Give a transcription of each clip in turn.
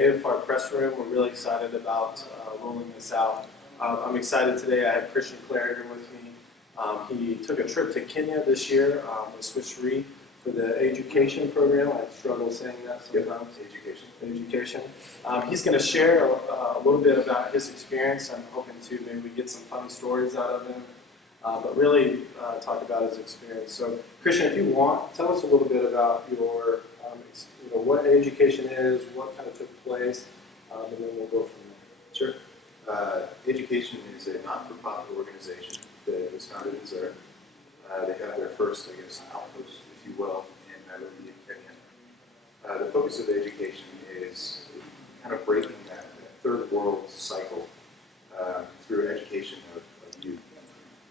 AFR press room. We're really excited about rolling this out. I'm excited today. I have Christian Claar here with me. He took a trip to Kenya this year with Swiss Re for the education program. I struggle saying that sometimes. Education. He's going to share a little bit about his experience. I'm hoping to maybe we get some funny stories out of him, but really talk about his experience. So, Christian, if you want, tell us a little bit about your, what education is, what kind of took place, and then we'll go from there. Sure. Education is a not-for-profit organization that was founded in Zurich. They have their first, outpost, if you will, in Nairobi, Kenya. The focus of education is kind of breaking that third world cycle through education of youth.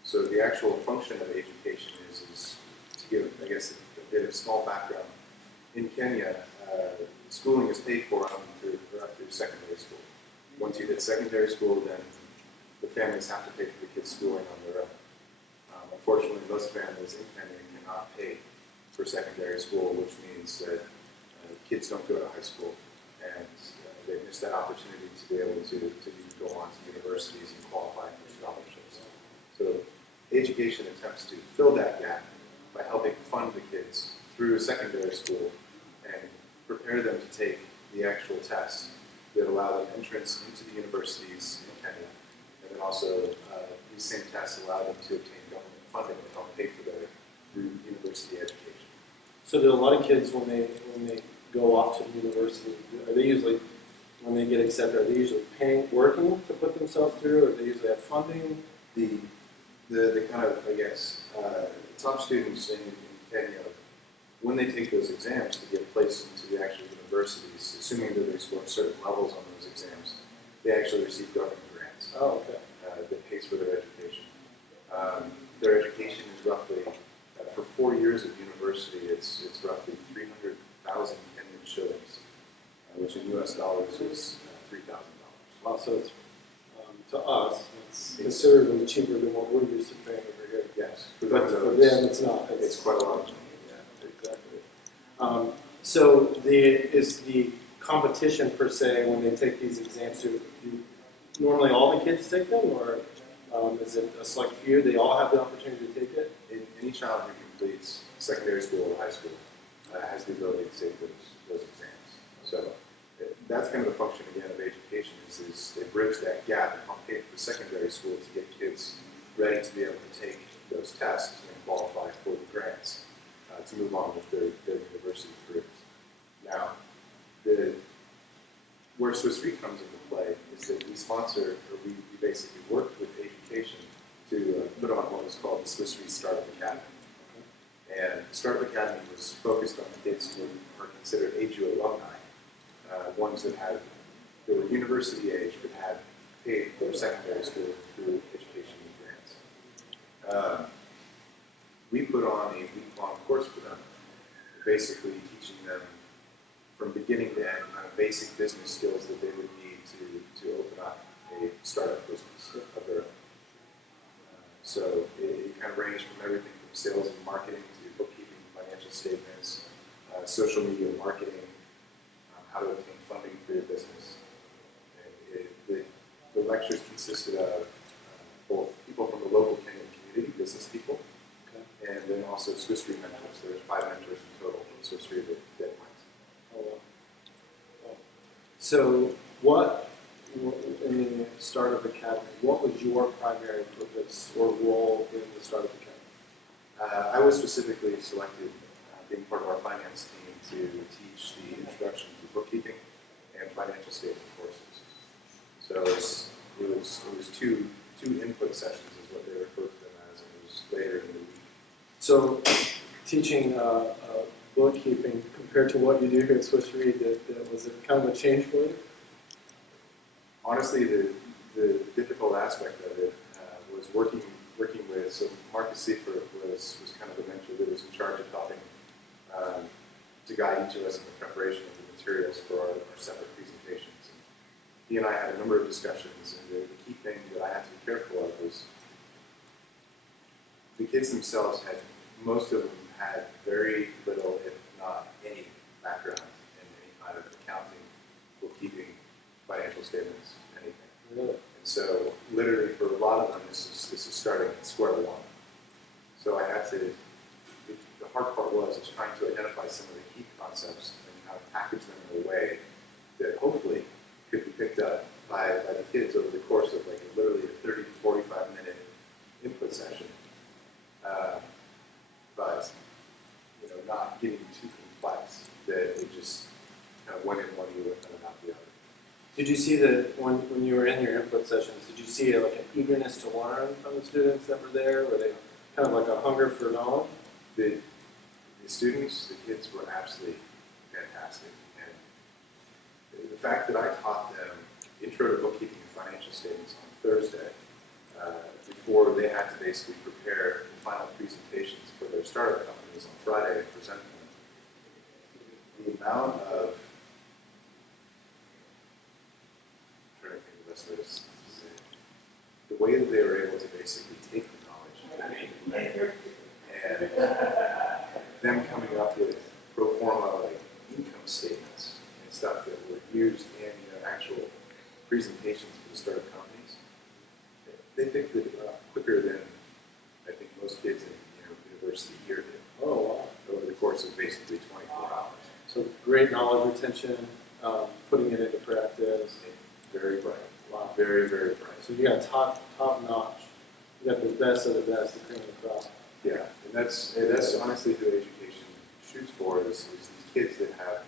So the actual function of education is to give, a bit of small background. In Kenya, schooling is paid for up through secondary school. Once you hit secondary school, then the families have to pay for the kids' schooling on their own. Unfortunately, most families in Kenya cannot pay for secondary school, which means that kids don't go to high school, and they miss that opportunity to be able to go on to universities and qualify for scholarships. So education attempts to fill that gap by helping fund the kids through secondary school and prepare them to take the actual tests that allow them entrance into the universities in Kenya. And then also, these same tests allow them to obtain government funding to help pay for their university education. So do a lot of kids, when they go off to the university, are they usually, when they get accepted, are they usually working to put themselves through, or do they usually have funding? The kind of, top students in Kenya, when they take those exams to get placed into the actual universities, assuming that they score certain levels on those exams, they actually receive government grants. Oh, okay. That pays for their education. Their education is roughly, for 4 years of university, it's roughly 300,000 Kenyan shillings, which in US dollars is $3,000. Wow, so it's, to us, it's considerably cheaper than what we're used to paying over here. Yes. But for them, it's not. It's quite a lot of money. Exactly. So is the competition per se when they take these exams? Do normally all the kids take them, or is it a select few? They all have the opportunity to take it. Any child who completes secondary school or high school has the ability to take those exams. So that's kind of the function again of education is they bridge that gap and help pay for secondary school to get kids ready to be able to take those tests and qualify for the grants to move on with their university careers. Now, where Swiss Re comes into play is that we sponsor, or we basically worked with education to put on what was called the Swiss Re Startup Academy. And Startup Academy was focused on kids who are considered AGU alumni, ones that were university age but had paid for secondary school through education grants. We put on a week-long course for them, basically teaching them from beginning to end kind of basic business skills that they would need to open up a startup business of their own. So it kind of ranged from everything from sales and marketing to bookkeeping, financial statements, social media marketing, how to obtain funding for your business. And the lectures consisted of both people from the local Kenyan community, business people, and then also Swiss Re mentors. There's 5 mentors in total from Swiss Re that went. Oh, wow. So in the Startup Academy, what was your primary purpose or role in the Startup Academy? I was specifically selected, being part of our finance team, to teach the introduction to bookkeeping and financial statement courses. So it was two input sessions is what they referred to them as, and it was later in the week. So teaching bookkeeping compared to what you do here at Swiss Re, was it kind of a change for you? Honestly, the difficult aspect of it was working with, so Marcus Seifert was kind of the mentor that was in charge of helping to guide each of us in the preparation of the materials for our separate presentations. And he and I had a number of discussions, and the key thing that I had to be careful of was the kids themselves most of them had very little, if not any, background in any kind of accounting, bookkeeping, financial statements, anything. Really? And so literally for a lot of them, this is starting at square one. So I had to, the hard part was trying to identify some of the key concepts and how to package them in a way that hopefully could be picked up by the kids over the course of like literally a 30 to 45 minute input session. But not getting too complex that it just kind of went in one ear and out the other. Did you see that when you were in your input sessions, did you see like an eagerness to learn from the students that were there? Were they kind of like a hunger for knowledge? The students, the kids were absolutely fantastic. And the fact that I taught them intro to bookkeeping and financial statements on Thursday, before they had to basically prepare the final presentations for their startup companies on Friday and present them, the amount of, I'm trying to think of the best way to say it, the way that they were able to basically take the knowledge and them coming up with pro forma like income statements and stuff that were used in actual presentations for the startup companies. They picked it up quicker than I think most kids in university here did. Oh, wow. Over the course of basically 24 hours. So great knowledge retention, putting it into practice. Very bright. Wow. Very, very bright. So you got top notch. You got the best of the best, the cream of the crop. Yeah, and that's honestly who education shoots for is these kids that have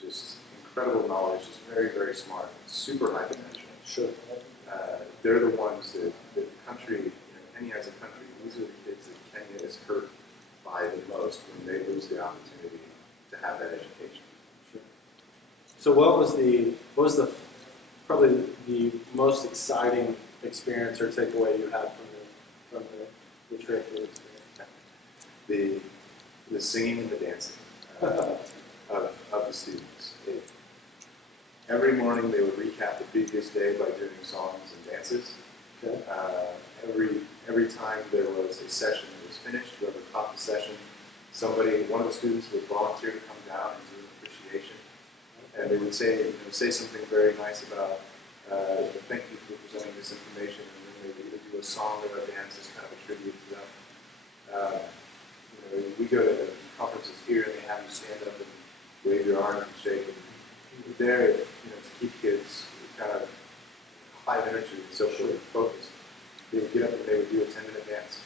just incredible knowledge, just very, very smart, super high potential. Sure. They're the ones that the country, Kenya as a country, these are the kids that Kenya is hurt by the most when they lose the opportunity to have that education. Sure. So what was the probably the most exciting experience or takeaway you had from the trip or experience? The singing and the dancing of the students. Every morning they would recap the previous day by doing songs and dances. Okay. Every time there was a session that was finished, whoever taught the session, one of the students would volunteer to come down and do an appreciation. And they would say something very nice about, thank you for presenting this information, and then they would either do a song or a dance as kind of a tribute to them. We go to conferences here and they have you stand up and wave your arms and shake. And there, to keep kids kind of high energy and socially focused, they would get up and they would do a 10-minute dance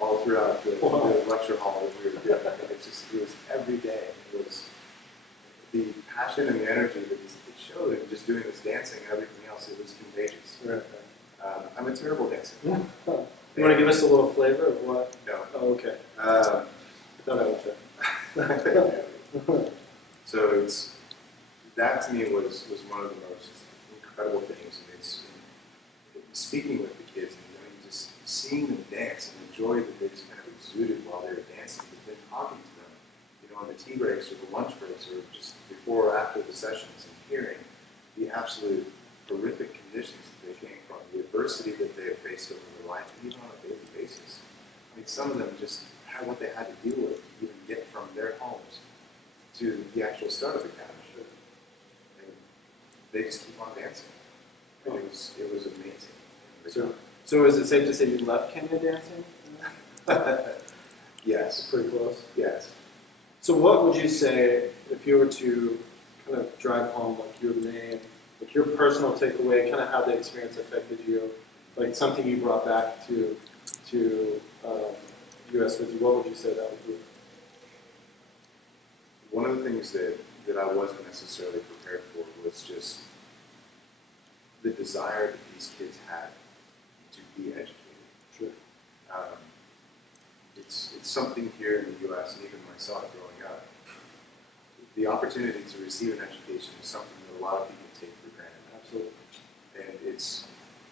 all throughout the lecture hall that we were doing. It was every day. It was the passion and the energy that it showed in just doing this dancing and everything else. It was contagious. Right. I'm a terrible dancer. You want to give us a little flavor of what? No. Oh, okay. I thought I would try. So that to me was one of the most incredible things. And it's speaking with the kids and just seeing them dance and the joy that they just kind of exuded while they were dancing, but then talking to them, on the tea breaks or the lunch breaks or just before or after the sessions and hearing the absolute horrific conditions that they came from, the adversity that they have faced over their life, and even on a daily basis. I mean, some of them just had what they had to deal with to even get from their homes to the actual startup academy. And they just keep on dancing. And it was amazing. So is it safe to say you left Kenya dancing? Yes. Pretty close. Yes. So what would you say if you were to kind of drive home like your main, like your personal takeaway, kind of how the experience affected you, like something you brought back to U.S. with you? What would you say that would be? One of the things that I wasn't necessarily prepared for was just the desire that these kids had to be educated. Sure. It's something here in the U.S. and even myself growing up. The opportunity to receive an education is something that a lot of people take for granted. Absolutely. And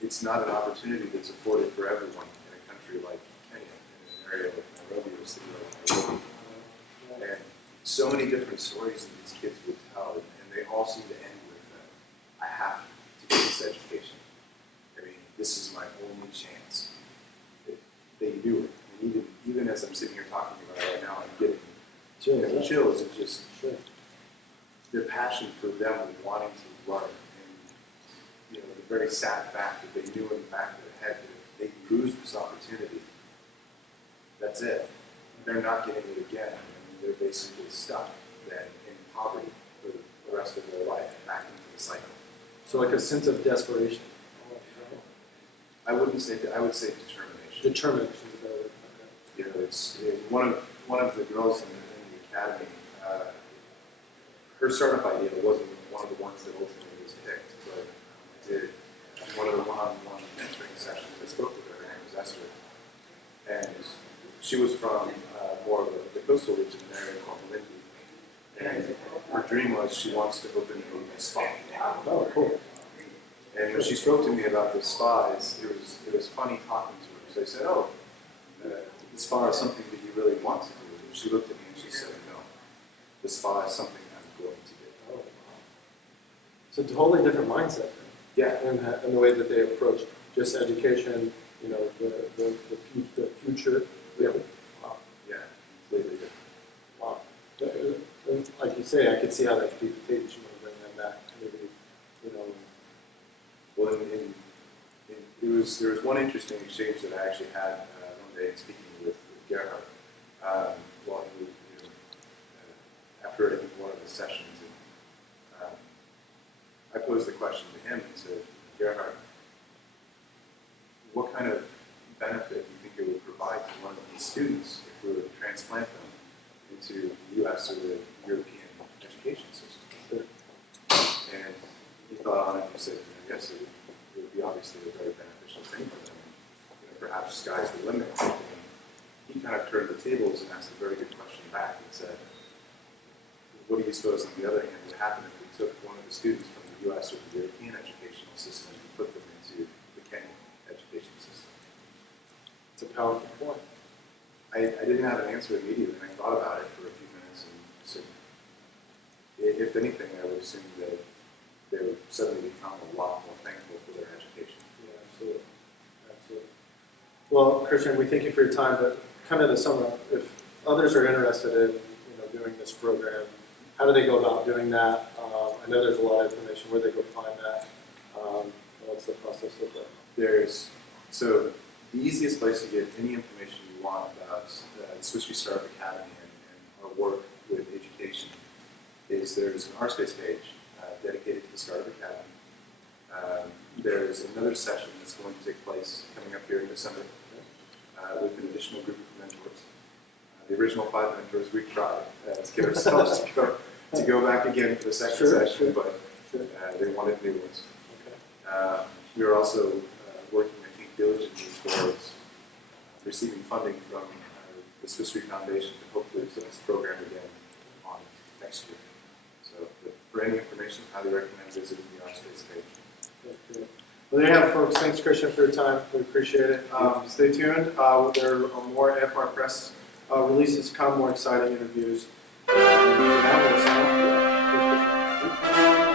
it's not an opportunity that's afforded for everyone in a country like Kenya, in an area like Nairobi or a city like Nairobi. And so many different stories that these kids would tell, and they all seem to end with, I have to get this education. I mean, this is my only chance. They do it. And even as I'm sitting here talking about it right now, I'm getting chills of just their passion for them and wanting to learn. And very sad fact that they knew in the back of their head that if they lose this opportunity, that's it. They're not getting it again. I mean, they're basically stuck then in poverty for the rest of their life, back into the cycle. So like a sense of desperation. I wouldn't say that. I would say determination. Determination is a better word. You know, one of the girls in the academy, her startup idea wasn't one of the ones that ultimately was picked, but I did one of the one-on-one mentoring sessions. I spoke with her. Her name was Esther, and she was from more of the coastal region, an area called Lindy. And her dream was she wants to open a spa. Oh, cool. And when she spoke to me about the spa, it was funny talking to her. So I said, "Oh, the spa is something that you really want to do." And she looked at me and she said, "No, the spa is something I'm going to do." Oh, wow. It's a totally different mindset then. Yeah. And the way that they approach just education, you know, the future. Yeah. Wow. Yeah, completely different. Wow. And like you say, I could see how that could be contagious. You want to bring them back to maybe, you know. Well, there was one interesting exchange that I actually had one day speaking with Gerhard while he was, after I think one of the sessions, and I posed the question to him and said, "Gerhard, what kind of benefit do you think it would provide to one of these students if we were to transplant them into the U.S. or the European education system?" And he thought on it and he said, "Yes, it would be obviously a very beneficial thing for them. Perhaps sky's the limit." And he kind of turned the tables and asked a very good question back and said, "What do you suppose, on the other hand, would happen if we took one of the students from the U.S. or the European educational system and put them into the Kenyan education system?" It's a powerful point. I didn't have an answer immediately, and I thought about it for a few minutes and said, if anything, I would assume that they would suddenly become a lot more thankful for their education. Yeah, absolutely. Absolutely. Well, Christian, we thank you for your time, but kind of to sum up, if others are interested in doing this program, how do they go about doing that? I know there's a lot of information. Where they go find that? What's the process look like? So the easiest place to get any information you want about the Swiss Re Startup Academy and our work with education is there's an RSpace page dedicated to the Startup Academy. There's another session that's going to take place coming up here in December with an additional group of mentors. The original 5 mentors, we tried to get ourselves to go back again for the second session, but they wanted new ones. Okay. We are also working, I think, diligently towards receiving funding from the Swiss Re Foundation to hopefully put this program again on next year. So, for any information, I highly recommend visiting the RSpace page. Okay. Well, there you have it, folks. Thanks, Christian, for your time. We appreciate it. Stay tuned. There are more AFR Press releases to come, more exciting interviews. For now, we'll sign off.